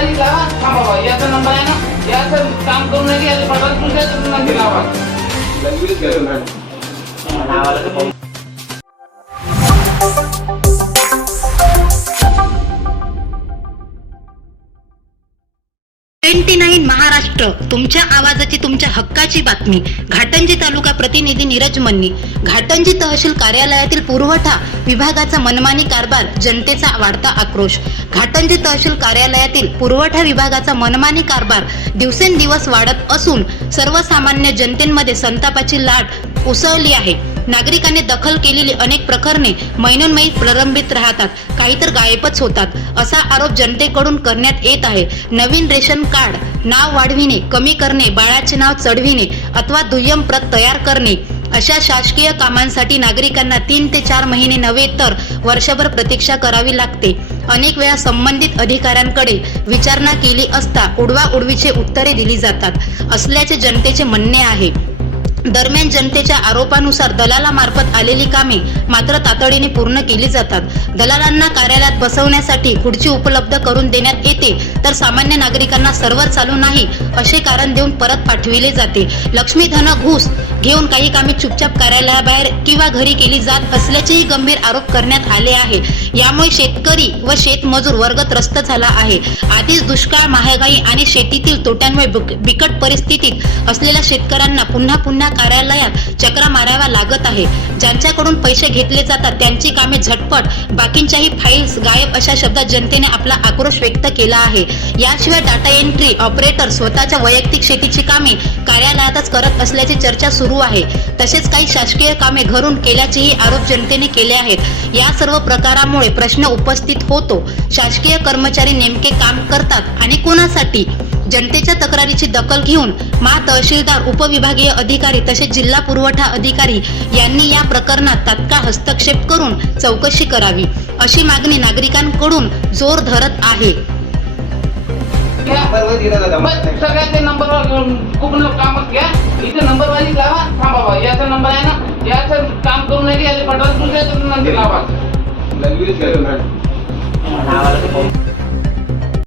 वाली लावा थांबा बाबा याचा नंबर आहे ना याचं काम करून नाही याच्या पटाला तुमच्या नंदी ट्वेंटी नाईन महाराष्ट्र तुमच्या आवाजाची तुमच्या हक्काची बातमी. घाटंजी तालुका प्रतिनिधी नीरज मन्नी. घाटंजी तहसील कार्यालयातील पुरवठा विभागाचा मनमानी कारभार जनतेचा वाढता आक्रोश. घाटंजी तहसील कार्यालयातील पुरवठा विभागाचा मनमानी कारभार दिवसेंदिवस वाढत असून सर्वसामान्य जनतेमध्ये संतापाची लाट उसळली आहे. नागरिकांनी दखल केलेली अनेक प्रकरणे महिनोन्मयी प्रलंबित राहतात. काही तर गायबच होतात असा आरोप जनतेकडून करण्यात येत आहे. नवीन रेशन कार्ड नाव वाढविणे कमी करणे बाळाचे नाव चढविणे अथवा दुय्यम प्रत तयार करणे अशा शासकीय कामांसाठी नागरिकांना तीन ते चार महिने नव्हे तर वर्षभर प्रतीक्षा करावी लागते. अनेक वेळा संबंधित अधिकाऱ्यांकडे विचारणा केली असता उडवा उडवीचे उत्तरे दिली जातात असल्याचे जनतेचे म्हणणे आहे. दरम्यान जनतेच्या आरोपानुसार दलालामार्फत आलेली कामे मात्र तातडीने पूर्ण केली जातात. दलालांना कार्यालयात बसवण्यासाठी खुर्ची उपलब्ध करून देण्यात येते तर सामान्य नागरिकांना सर्व्हर चालू नाही असे कारण देऊन परत पाठविले जाते. लक्ष्मी धन घूस घेऊन काही कामे चुपचाप कार्यालयाबाहेर किंवा घरी केली जात असल्याचेही गंभीर आरोप करण्यात आले आहे. यामुळे शेतकरी व शेतमजूर वर्ग त्रस्त झाला आहे. आधीच दुष्काळ महागाई आणि शेतीतील तोट्यांमुळे बिकट परिस्थितीत असलेल्या शेतकऱ्यांना पुन्हा पुन्हा कार्यालयात चक्रा माराव्या लागत आहे. ज्यांच्याकडून पैसे घेतले जातात त्यांची कामे झटपट बाकींच्याही फाईल्स गायब अशा शब्दात जनतेने आपला आक्रोश व्यक्त केला आहे. याशिवाय डाटा एंट्री ऑपरेटर स्वतःच्या वैयक्तिक शेतीची कामे कार्यालयातच करत असल्याची चर्चा सुरू आहे. तसेच काही शासकीय कामे घरून केल्याचेही आरोप जनतेने केले आहेत. या सर्व प्रकारामुळे प्रश्न उपस्थित होतो. शासकीय कर्मचारी नेमके काम करतात आणि कोणासाठी? जनतेच्या तक्रारीची दखल घेऊन मा तहसीलदार उपविभागीय अधिकारी तसेच जिल्हा पुरवठा अधिकारी यांनी या प्रकरणात तात्काळ हस्तक्षेप करून चौकशी करावी अशी मागणी नागरिकांकडून जोर धरत आहे. सगळ्यात नंबरवर कामच घ्या. इथे नंबर वाली लावा थांबा बाबा याचा नंबर आहे ना? याचं काम करून नाही लावा.